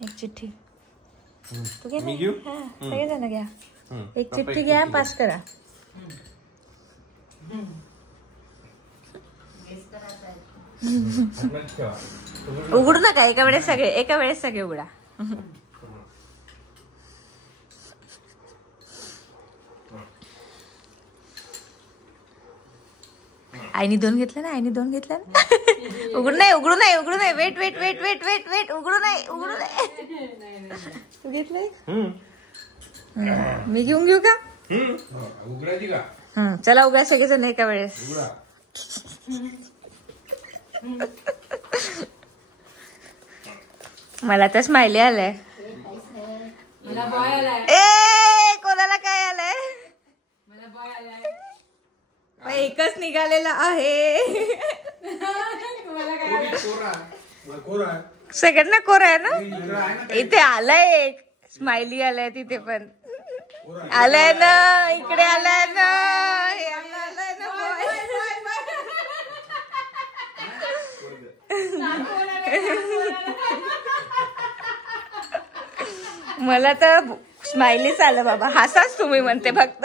एक चिठ्ठी तू घे. मी घेऊ. सगळेजण घ्या. एक चिठ्ठी घ्या, पास करा. उघडू नका एका वेळेस सगळे उघडा. आईने 2 घेतलं ना. उघडू नाही. वेट उघडू नाही. तू घेतलंय. मी घेऊ का. उघडायची का. चला उघडा सगळेजण एका वेळेस. मला तर स्माइली आलाय. कोणाला काय आलंय. एकच निघालेला आहे. सगळ्यांना कोरा आहे ना. इथे आलाय एक स्माइली आलाय. तिथे पण आलाय ना. इकडे आलाय ना. मला तर स्माइलीच आलं बाबा. हसाच तुम्ही म्हणते फक्त.